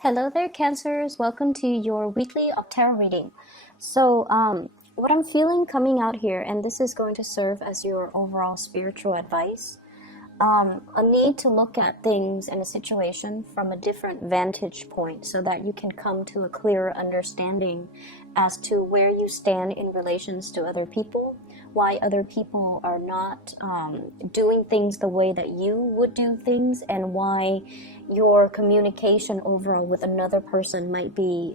Hello there, Cancers. Welcome to your weekly tarot reading. What I'm feeling coming out here, and this is going to serve as your overall spiritual advice, a need to look at things and a situation from a different vantage point so that you can come to a clearer understanding as to where you stand in relations to other people, why other people are not doing things the way that you would do things, and why your communication overall with another person might be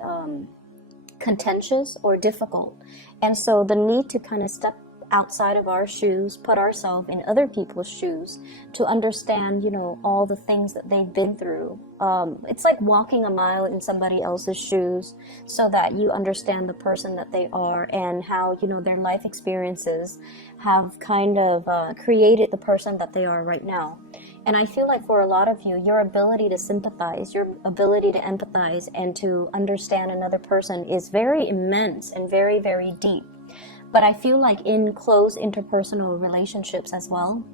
contentious or difficult. And so the need to kind of step outside of our shoes, put ourselves in other people's shoes to understand, all the things that they've been through. It's like walking a mile in somebody else's shoes so that you understand the person that they are and how, their life experiences have kind of created the person that they are right now. And I feel like for a lot of you, your ability to sympathize, your ability to empathize and to understand another person is very immense and very, very deep. But I feel like in close interpersonal relationships as well,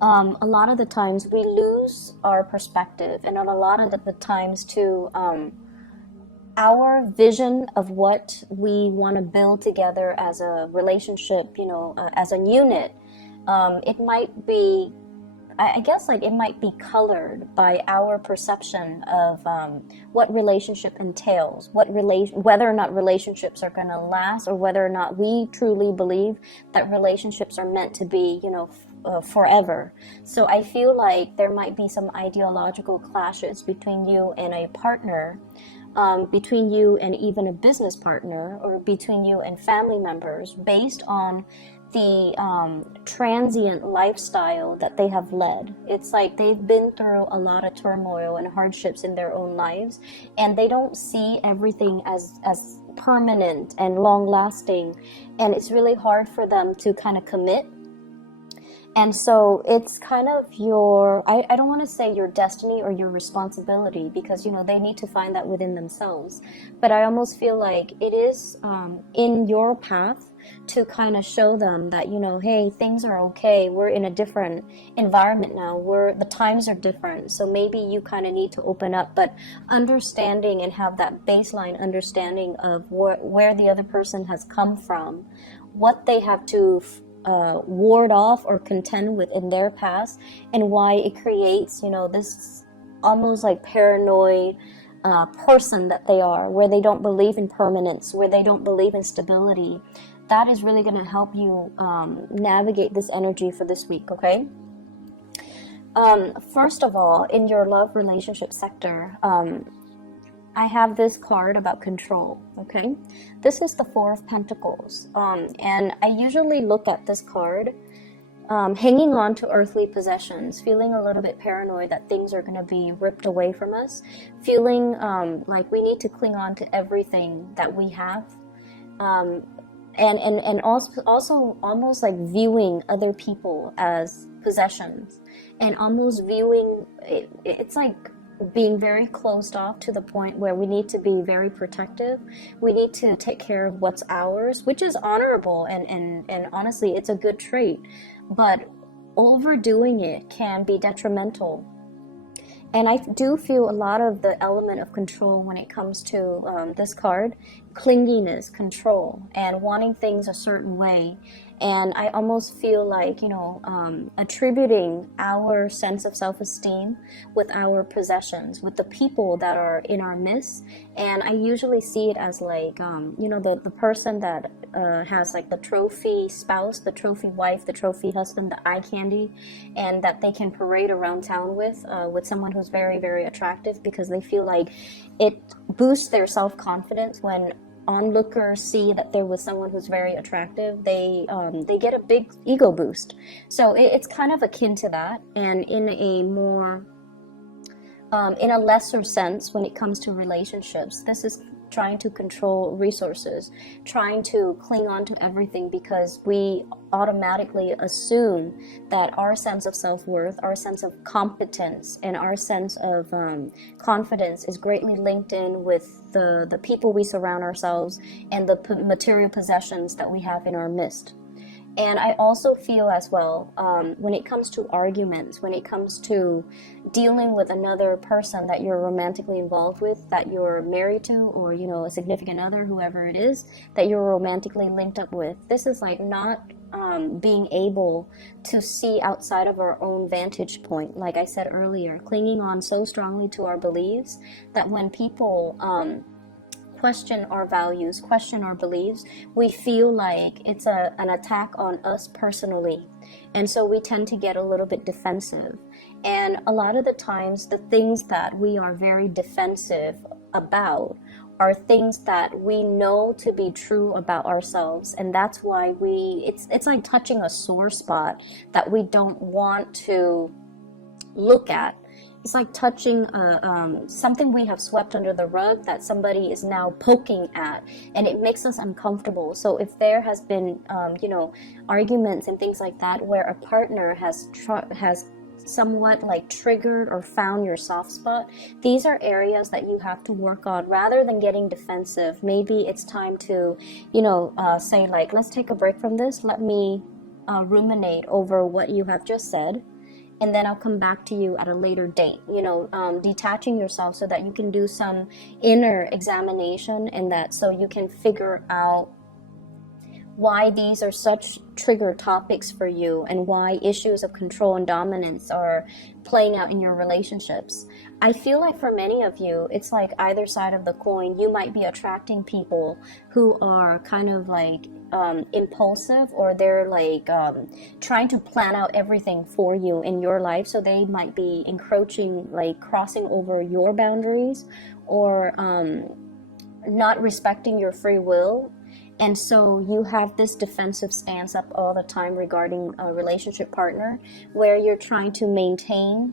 a lot of the times we lose our perspective, and a lot of the times too, our vision of what we want to build together as a relationship, as a unit, it might be, I guess, like it might be colored by our perception of what relationship entails, whether or not relationships are going to last, or whether or not we truly believe that relationships are meant to be, forever. So I feel like there might be some ideological clashes between you and a partner, between you and even a business partner, or between you and family members, based on the transient lifestyle that they have led. It's like they've been through a lot of turmoil and hardships in their own lives, and they don't see everything as permanent and long lasting, and it's really hard for them to kind of commit. And so it's kind of I don't want to say your destiny or your responsibility, because, they need to find that within themselves. But I almost feel like it is in your path to kind of show them that, hey, things are okay. We're in a different environment now. The times are different. So maybe you kind of need to open up, but understanding and have that baseline understanding of where the other person has come from, what they have to ward off or contend with in their past, and why it creates, this almost like paranoid person that they are, where they don't believe in permanence, where they don't believe in stability. That is really going to help you navigate this energy for this week, okay? First of all, in your love relationship sector, I have this card about control, okay? This is the Four of Pentacles, and I usually look at this card hanging on to earthly possessions, feeling a little bit paranoid that things are going to be ripped away from us, feeling like we need to cling on to everything that we have, and also almost like viewing other people as possessions, and almost viewing it's like being very closed off to the point where we need to be very protective. We need to take care of what's ours, which is honorable, and honestly, it's a good trait. But overdoing it can be detrimental. And I do feel a lot of the element of control when it comes to this card, clinginess, control, and wanting things a certain way. And I almost feel like, attributing our sense of self-esteem with our possessions, with the people that are in our midst. And I usually see it as like, the person that has like the trophy spouse, the trophy wife, the trophy husband, the eye candy, and that they can parade around town with someone who's very, very attractive, because they feel like it boosts their self-confidence when onlookers see that there was someone who's very attractive. They get a big ego boost. So it's kind of akin to that, and in a more in a lesser sense when it comes to relationships, this is trying to control resources, trying to cling on to everything, because we automatically assume that our sense of self-worth, our sense of competence, and our sense of confidence is greatly linked in with the people we surround ourselves and the material possessions that we have in our midst. And I also feel as well, when it comes to arguments, when it comes to dealing with another person that you're romantically involved with, that you're married to, or, you know, a significant other, whoever it is, that you're romantically linked up with, this is like not being able to see outside of our own vantage point. Like I said earlier, clinging on so strongly to our beliefs that when people question our values, question our beliefs, we feel like it's an attack on us personally. And so we tend to get a little bit defensive. And a lot of the times, the things that we are very defensive about are things that we know to be true about ourselves. And that's why it's like touching a sore spot that we don't want to look at. It's like touching something we have swept under the rug that somebody is now poking at, and it makes us uncomfortable. So if there has been, arguments and things like that, where a partner has somewhat like triggered or found your soft spot, these are areas that you have to work on. Rather than getting defensive, maybe it's time to, say like, let's take a break from this. Let me ruminate over what you have just said, and then I'll come back to you at a later date. Detaching yourself so that you can do some inner examination, and that so you can figure out why these are such trigger topics for you, and why issues of control and dominance are playing out in your relationships. I feel like for many of you, it's like either side of the coin. You might be attracting people who are kind of like impulsive, or they're like trying to plan out everything for you in your life. So they might be encroaching, like crossing over your boundaries, or not respecting your free will. And so you have this defensive stance up all the time regarding a relationship partner, where you're trying to maintain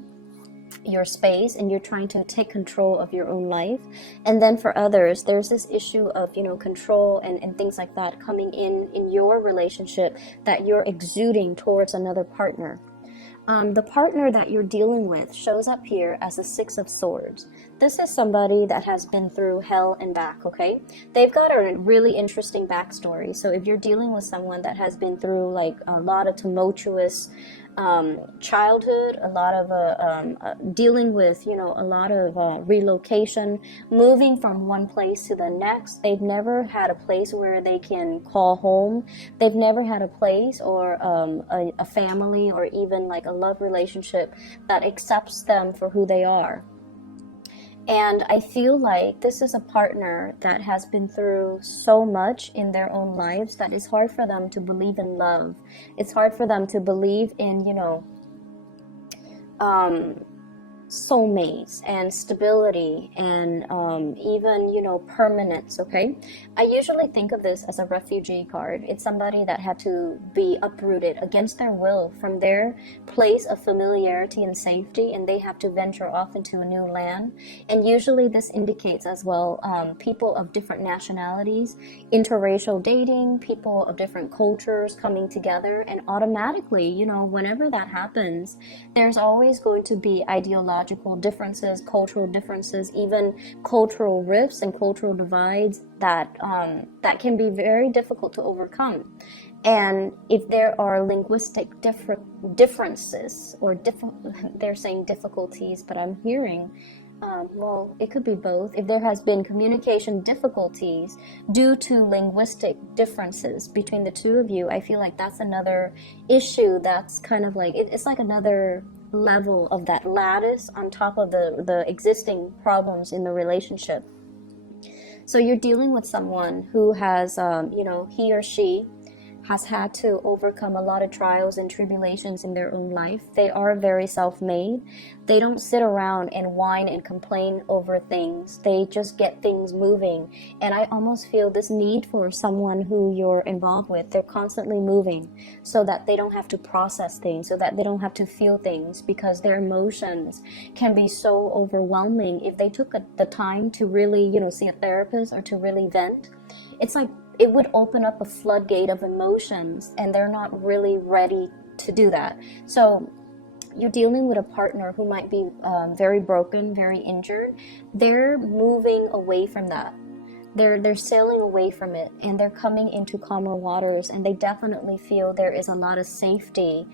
your space and you're trying to take control of your own life. And then for others, there's this issue of, control and things like that coming in your relationship that you're exuding towards another partner. The partner that you're dealing with shows up here as a 6 of Swords. This is somebody that has been through hell and back, okay? They've got a really interesting backstory. So if you're dealing with someone that has been through like a lot of tumultuous childhood, a lot of dealing with, a lot of relocation, moving from one place to the next. They've never had a place where they can call home. They've never had a place or a family, or even like a love relationship that accepts them for who they are. And I feel like this is a partner that has been through so much in their own lives that it's hard for them to believe in love. It's hard for them to believe in, soulmates and stability and even, permanence, okay? I usually think of this as a refugee card. It's somebody that had to be uprooted against their will from their place of familiarity and safety, and they have to venture off into a new land. And usually this indicates as well people of different nationalities, interracial dating, people of different cultures coming together, and automatically, whenever that happens, there's always going to be ideological differences, cultural differences, even cultural rifts and cultural divides that can be very difficult to overcome. And if there are linguistic differences, or they're saying difficulties, but I'm hearing well, it could be both. If there has been communication difficulties due to linguistic differences between the two of you, I feel like that's another issue that's kind of like, it's like another level of that lattice on top of the existing problems in the relationship. So you're dealing with someone who has, he or she has had to overcome a lot of trials and tribulations in their own life. They are very self-made. They don't sit around and whine and complain over things. They just get things moving. And I almost feel this need for someone who you're involved with. They're constantly moving so that they don't have to process things, so that they don't have to feel things, because their emotions can be so overwhelming. If they took the time to really, see a therapist or to really vent, it's like it would open up a floodgate of emotions, and they're not really ready to do that. So you're dealing with a partner who might be very broken, very injured. They're moving away from that. they're sailing away from it, and they're coming into calmer waters, and they definitely feel there is a lot of safety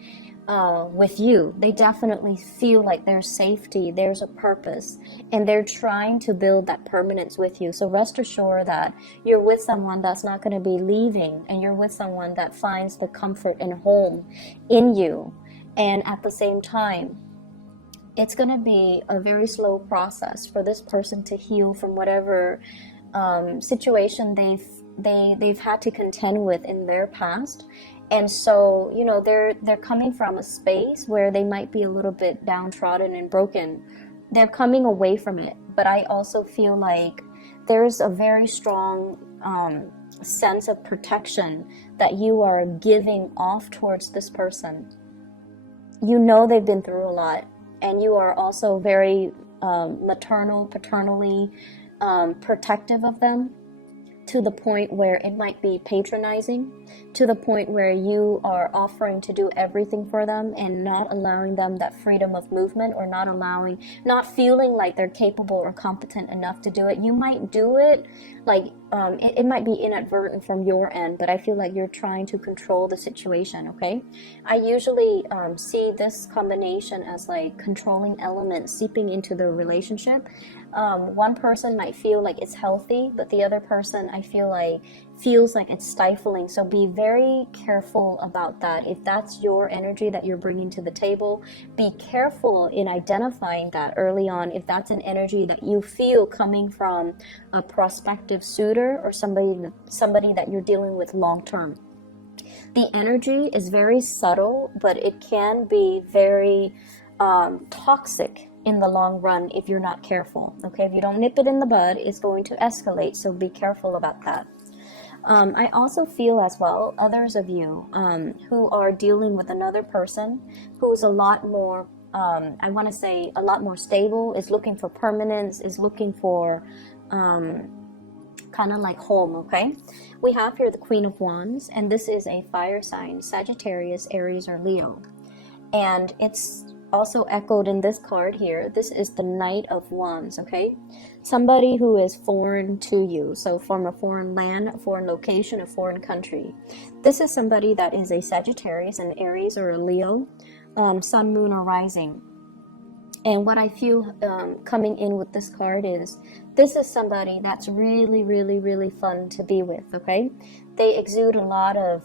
with you. They definitely feel like there's safety, there's a purpose, and they're trying to build that permanence with you. So rest assured that you're with someone that's not going to be leaving, and you're with someone that finds the comfort and home in you. And at the same time, it's going to be a very slow process for this person to heal from whatever situation they've had to contend with in their past. And so, you know, they're coming from a space where they might be a little bit downtrodden and broken. They're coming away from it. But I also feel like there's a very strong sense of protection that you are giving off towards this person. You know they've been through a lot, and you are also very paternally protective of them, to the point where it might be patronizing, to the point where you are offering to do everything for them and not allowing them that freedom of movement, or not feeling like they're capable or competent enough to do it. You might do it, like it might be inadvertent from your end, but I feel like you're trying to control the situation, okay? I usually see this combination as like controlling elements seeping into the relationship. One person might feel like it's healthy, but the other person, I feel like, feels like it's stifling. So be very careful about that. If that's your energy that you're bringing to the table, be careful in identifying that early on. If that's an energy that you feel coming from a prospective suitor or somebody that you're dealing with long term. The energy is very subtle, but it can be very toxic in the long run if you're not careful. Okay, if you don't nip it in the bud, it's going to escalate, so be careful about that. I also feel as well, others of you who are dealing with another person who's a lot more, I want to say a lot more stable, is looking for permanence, is looking for kind of like home, okay? We have here the Queen of Wands, and this is a fire sign, Sagittarius, Aries, or Leo. And it's also echoed in this card here. This is the Knight of Wands, okay? Somebody who is foreign to you, so from a foreign land, a foreign location, a foreign country. This is somebody that is a Sagittarius, an Aries, or a Leo, sun, moon, or rising. And what I feel coming in with this card is, this is somebody that's really, really, really fun to be with, okay? They exude a lot of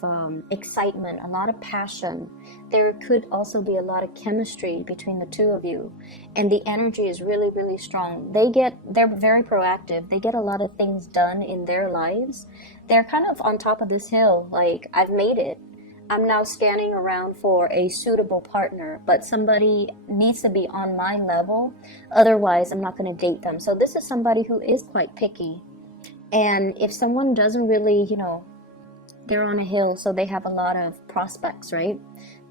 excitement, a lot of passion. There could also be a lot of chemistry between the two of you. And the energy is really, really strong. They're very proactive. They get a lot of things done in their lives. They're kind of on top of this hill, like, I've made it. I'm now scanning around for a suitable partner, but somebody needs to be on my level. Otherwise, I'm not going to date them. So this is somebody who is quite picky. And if someone doesn't really, you know, they're on a hill, so they have a lot of prospects, right?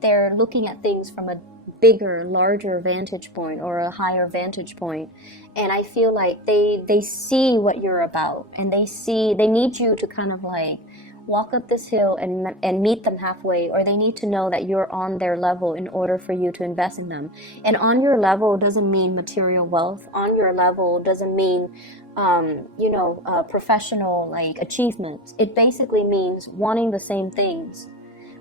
They're looking at things from a bigger, larger vantage point, or a higher vantage point. And I feel like they see what you're about, and they need you to kind of like walk up this hill and meet them halfway, or they need to know that you're on their level in order for you to invest in them. And on your level doesn't mean material wealth. On your level doesn't mean professional like achievements. It basically means wanting the same things,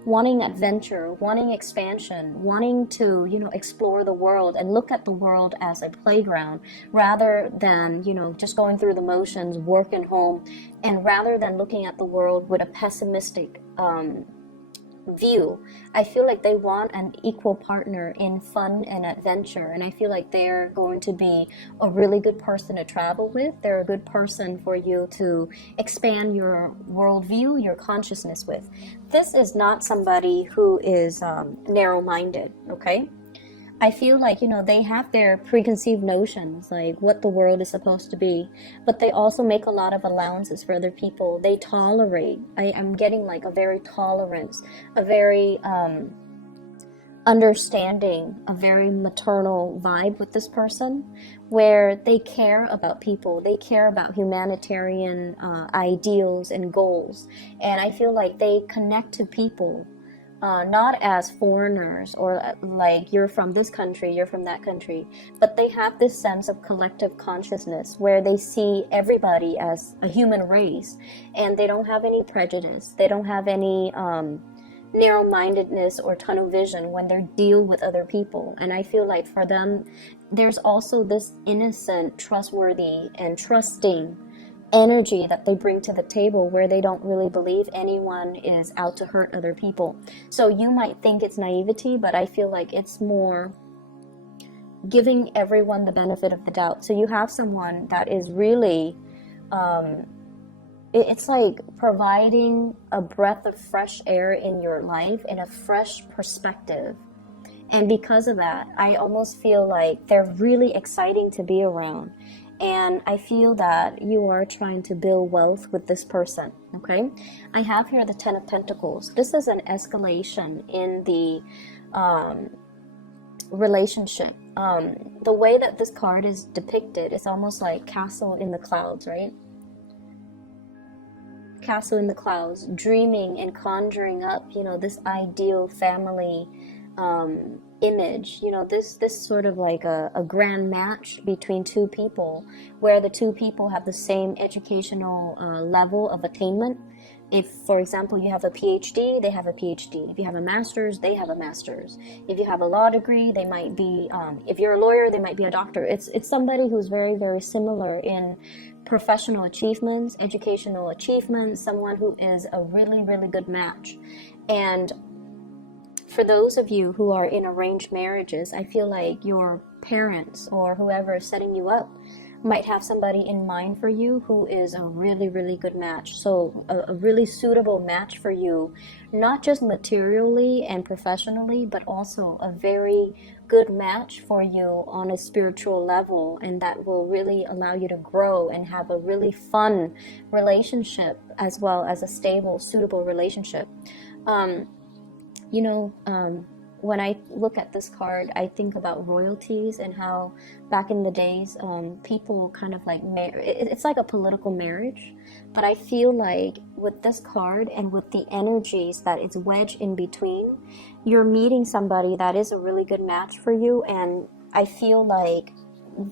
wanting adventure, wanting expansion, wanting to, explore the world and look at the world as a playground, rather than, just going through the motions, work and home, and rather than looking at the world with a pessimistic view. I feel like they want an equal partner in fun and adventure, and I feel like they're going to be a really good person to travel with. They're a good person for you to expand your worldview, your consciousness with. This is not somebody who is narrow-minded, okay? I feel like, they have their preconceived notions, like what the world is supposed to be, but they also make a lot of allowances for other people. They tolerate. I'm getting like a very tolerance, a very understanding, a very maternal vibe with this person, where they care about people. They care about humanitarian ideals and goals. And I feel like they connect to people not as foreigners or like you're from this country, you're from that country, but they have this sense of collective consciousness where they see everybody as a human race, and they don't have any prejudice, they don't have any narrow-mindedness or tunnel vision when they deal with other people. And I feel like for them, there's also this innocent, trustworthy, and trusting energy that they bring to the table where they don't really believe anyone is out to hurt other people. So you might think it's naivety, but I feel like it's more giving everyone the benefit of the doubt. So you have someone that is really it's like providing a breath of fresh air in your life and a fresh perspective. And because of that, I almost feel like they're really exciting to be around. And I feel that you are trying to build wealth with this person, okay? I have here the Ten of Pentacles. This is an escalation in the relationship. The way that this card is depicted is almost like castle in the clouds, right? Castle in the clouds, dreaming and conjuring up, this ideal family image, this sort of like a grand match between two people where the two people have the same educational level of attainment. If, for example, you have a PhD, they have a PhD. If you have a master's, they have a master's. If you have a law degree, they might be, if you're a lawyer, they might be a doctor. It's somebody who's very, very similar in professional achievements, educational achievements, someone who is a really, really good match. And for those of you who are in arranged marriages, I feel like your parents or whoever is setting you up might have somebody in mind for you who is a really, really good match. So a really suitable match for you, not just materially and professionally, but also a very good match for you on a spiritual level, and that will really allow you to grow and have a really fun relationship as well as a stable, suitable relationship. When I look at this card, I think about royalties and how back in the days, people kind of like, it's like a political marriage. But I feel like with this card and with the energies that it's wedged in between, you're meeting somebody that is a really good match for you. And I feel like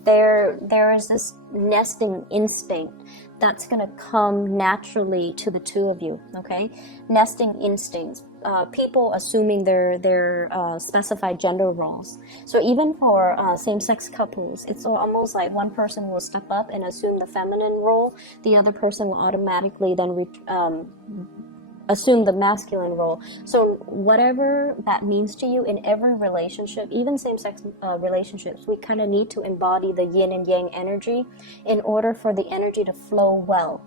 there is this nesting instinct that's going to come naturally to the two of you, okay? Nesting instincts. People assuming their specified gender roles. So even for same-sex couples, it's almost like one person will step up and assume the feminine role, the other person will automatically then assume the masculine role. So whatever that means to you in every relationship, even same-sex relationships, we kind of need to embody the yin and yang energy in order for the energy to flow well.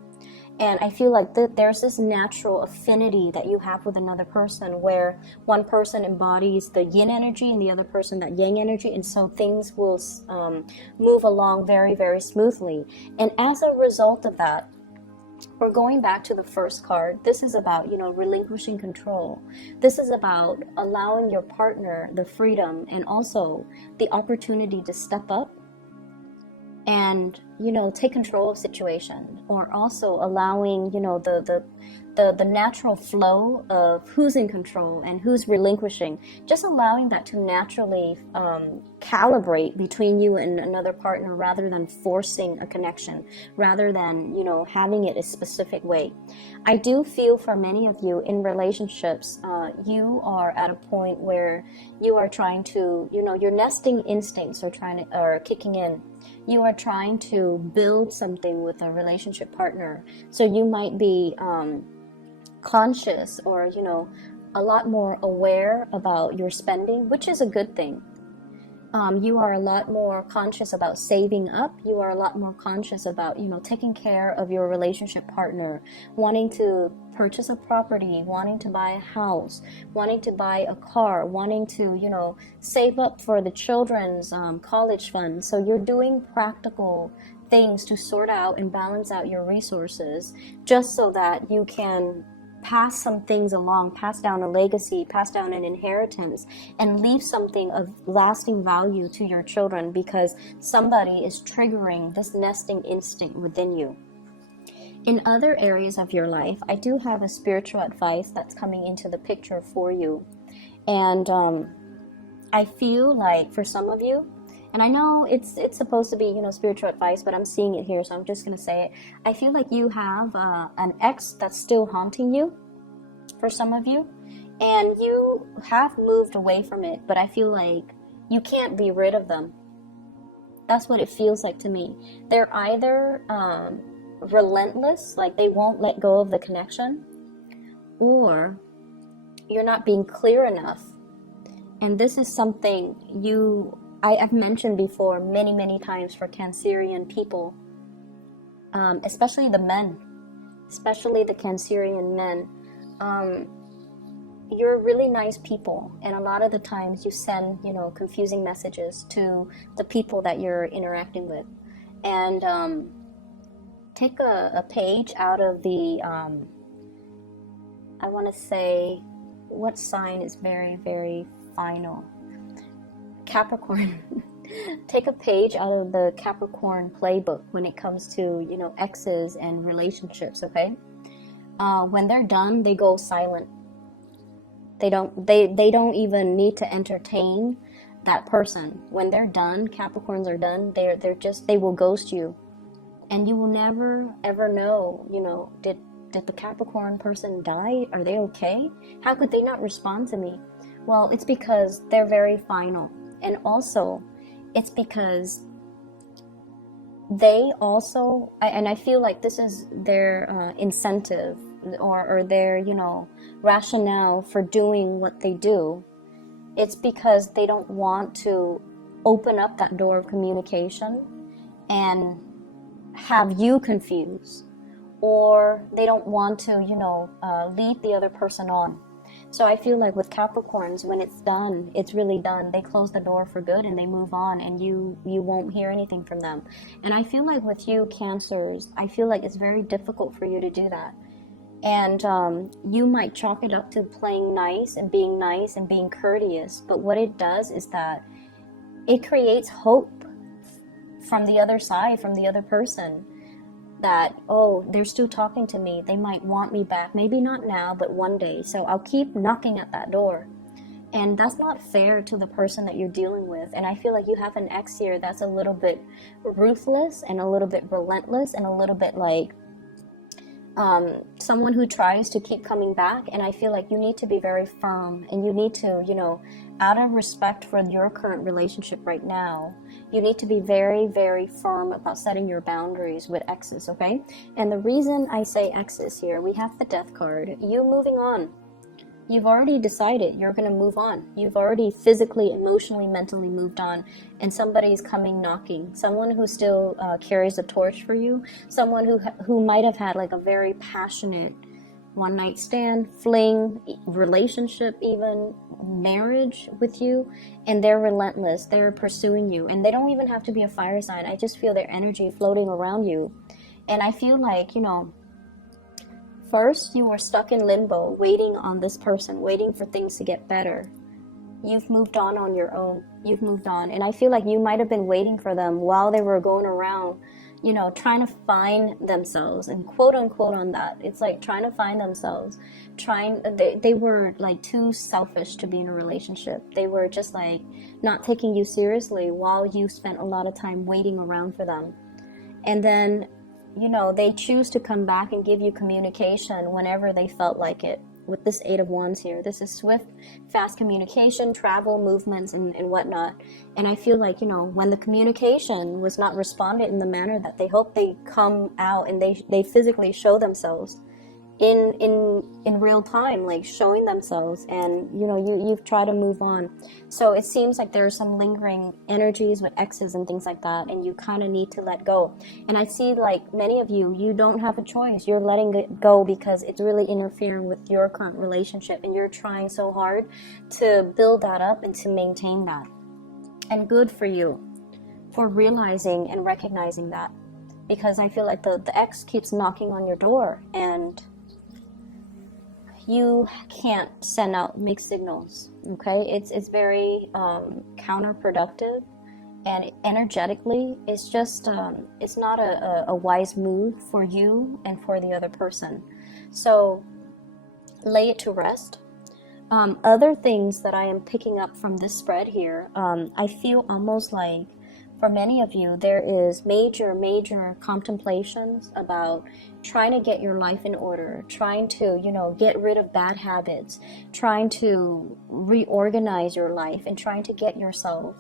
And I feel like there's this natural affinity that you have with another person where one person embodies the yin energy and the other person that yang energy, and so things will move along very, very smoothly. And as a result of that, we're going back to the first card. This is about, relinquishing control. This is about allowing your partner the freedom and also the opportunity to step up and take control of situation, or also allowing the natural flow of who's in control and who's relinquishing, just allowing that to naturally calibrate between you and another partner rather than forcing a connection, rather than having it a specific way. I do feel for many of you in relationships, you are at a point where you are trying to, your nesting instincts are kicking in. You are trying to build something with a relationship partner. So you might be conscious or, a lot more aware about your spending, which is a good thing. You are a lot more conscious about saving up. You are a lot more conscious about, taking care of your relationship partner, wanting to purchase a property, wanting to buy a house, wanting to buy a car, wanting to, save up for the children's college fund. So you're doing practical things to sort out and balance out your resources just so that you can pass some things along, pass down a legacy, pass down an inheritance, and leave something of lasting value to your children because somebody is triggering this nesting instinct within you. In other areas of your life, I do have a spiritual advice that's coming into the picture for you. And I feel like for some of you, and I know it's supposed to be, you know, spiritual advice, but I'm seeing it here, so I'm just gonna say it. I feel like you have an ex that's still haunting you, for some of you, and you have moved away from it, but I feel like you can't be rid of them. That's what it feels like to me. They're either relentless, like they won't let go of the connection, or you're not being clear enough. And this is something I've mentioned before many times for Cancerian people, especially the men, especially the Cancerian men. You're really nice people, and a lot of the times you send, you know, confusing messages to the people that you're interacting with. And take a page out of the, I want to say, what sign is very final? Capricorn. Take a page out of the Capricorn playbook when it comes to, you know, exes and relationships, okay? When they're done, they go silent. They don't even need to entertain that person. When they're done, Capricorns are done, they will ghost you. And you will never ever know, you know, did the Capricorn person die? Are they okay? How could they not respond to me? Well, it's because they're very final. And also, it's because they also, and I feel like this is their incentive, or their, you know, rationale for doing what they do. It's because they don't want to open up that door of communication and have you confused, or they don't want to, you know, lead the other person on. So I feel like with Capricorns, when it's done, it's really done. They close the door for good and they move on, and you won't hear anything from them. And I feel like with you Cancers, I feel like it's very difficult for you to do that. And you might chalk it up to playing nice and being courteous, but what it does is that it creates hope from the other side, from the other person, that, oh, they're still talking to me, they might want me back, maybe not now, but one day, so I'll keep knocking at that door. And that's not fair to the person that you're dealing with. And I feel like you have an ex here that's a little bit ruthless and a little bit relentless and a little bit like someone who tries to keep coming back. And I feel like you need to be very firm, and you need to, you know, out of respect for your current relationship right now, you need to be very firm about setting your boundaries with exes, okay? And the reason I say exes here, we have the Death card. You moving on. You've already decided you're going to move on. You've already physically, emotionally, mentally moved on, and somebody's coming knocking. Someone who still carries a torch for you. Someone who might have had like a very passionate one-night stand, fling, relationship, even marriage with you, and they're relentless. They're pursuing you, and they don't even have to be a fire sign. I just feel their energy floating around you. And I feel like, you know, first, you were stuck in limbo, waiting on this person, waiting for things to get better. You've moved on your own. You've moved on. And I feel like you might have been waiting for them while they were going around, you know, trying to find themselves, and quote unquote on that. It's like trying to find themselves. They were like too selfish to be in a relationship. They were just like not taking you seriously while you spent a lot of time waiting around for them. And then, you know, they choose to come back and give you communication whenever they felt like it. With this 8 of Wands here, this is swift, fast communication, travel, movements, and whatnot. And I feel like, you know, when the communication was not responded in the manner that they hoped, they come out and they physically show themselves in real time, like showing themselves, and you know, you've tried to move on. So it seems like there's some lingering energies with exes and things like that, and you kind of need to let go. And I see like many of you don't have a choice. You're letting it go because it's really interfering with your current relationship, and you're trying so hard to build that up and to maintain that. And good for you for realizing and recognizing that, because I feel like the ex keeps knocking on your door, and you can't send out mixed signals, okay? It's very counterproductive, and energetically, it's just, it's not a wise move for you and for the other person. So lay it to rest. Other things that I am picking up from this spread here, I feel almost like for many of you, there is major contemplations about trying to get your life in order, trying to, get rid of bad habits, trying to reorganize your life, and trying to get yourself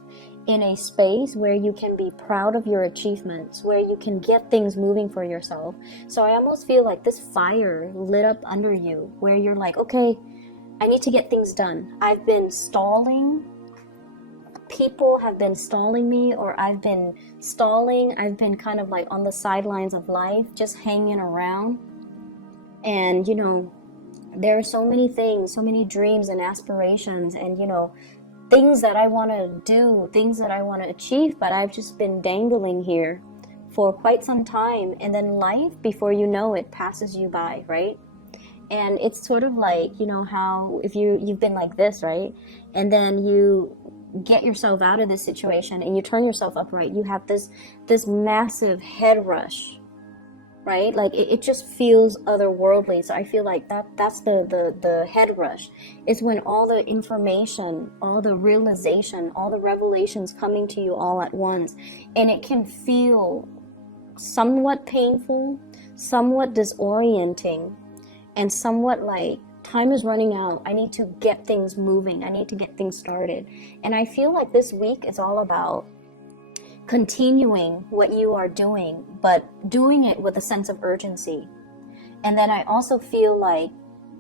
in a space where you can be proud of your achievements, where you can get things moving for yourself. So I almost feel like this fire lit up under you, where you're like, okay, I need to get things done. I've been stalling. People have been stalling me, or I've been stalling. I've been kind of like on the sidelines of life, just hanging around. And, there are so many things, so many dreams and aspirations and, things that I want to do, things that I want to achieve, but I've just been dangling here for quite some time. And then life, before you know it, passes you by, right? And it's sort of like, how if you've been like this, right? And then you get yourself out of this situation and you turn yourself upright. You have this massive head rush, right? Like it just feels otherworldly. So I feel like that's the head rush. It's when all the information, all the realization, all the revelations coming to you all at once. And it can feel somewhat painful, somewhat disorienting, and somewhat like time is running out. I need to get things moving. I need to get things started. And I feel like this week is all about continuing what you are doing, but doing it with a sense of urgency. And then I also feel like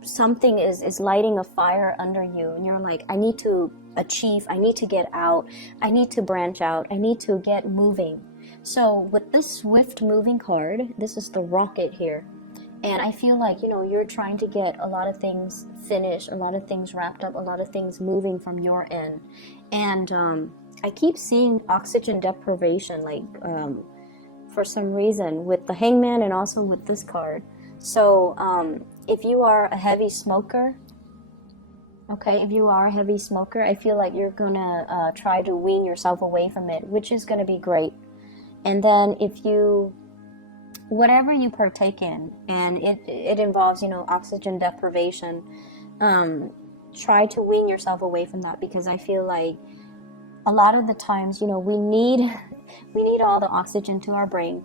something is lighting a fire under you, and you're like, I need to achieve, I need to get out, I need to branch out, I need to get moving. So with this swift moving card, this is the rocket here. And I feel like, you're trying to get a lot of things finished, a lot of things wrapped up, a lot of things moving from your end. And I keep seeing oxygen deprivation, like for some reason, with the Hangman and also with this card. So if you are a heavy smoker, I feel like you're going to try to wean yourself away from it, which is going to be great. And then whatever you partake in, and it involves, oxygen deprivation, try to wean yourself away from that, because I feel like a lot of the times, we need all the oxygen to our brain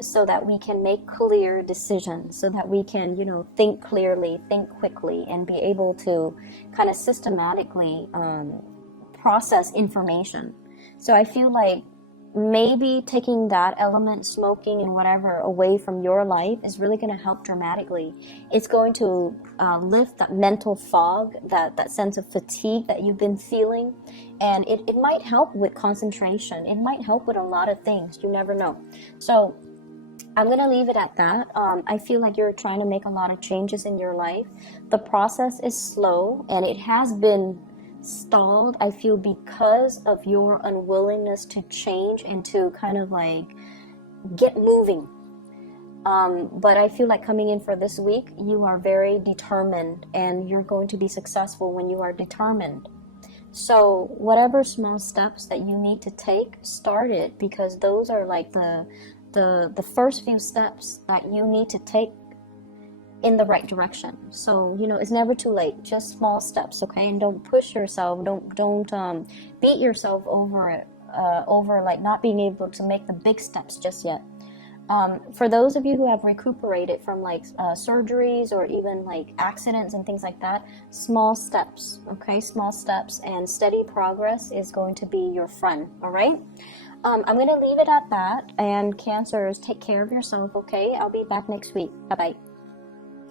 so that we can make clear decisions, so that we can, think clearly, think quickly, and be able to kind of systematically process information. So I feel like maybe taking that element, smoking and whatever, away from your life is really going to help dramatically. It's going to lift that mental fog, that sense of fatigue that you've been feeling. And it might help with concentration. It might help with a lot of things. You never know. So I'm going to leave it at that. I feel like you're trying to make a lot of changes in your life. The process is slow, and it has been stalled, I feel, because of your unwillingness to change and to kind of like get moving. But I feel like coming in for this week, you are very determined, and you're going to be successful when you are determined. So whatever small steps that you need to take, start it, because those are like the first few steps that you need to take in the right direction. So it's never too late. Just small steps, okay? And don't push yourself. Don't beat yourself over it, over like not being able to make the big steps just yet. For those of you who have recuperated from like surgeries or even like accidents and things like that, small steps, okay? Small steps and steady progress is going to be your friend, all right? I'm going to leave it at that. And Cancers, take care of yourself, okay? I'll be back next week. Bye-bye.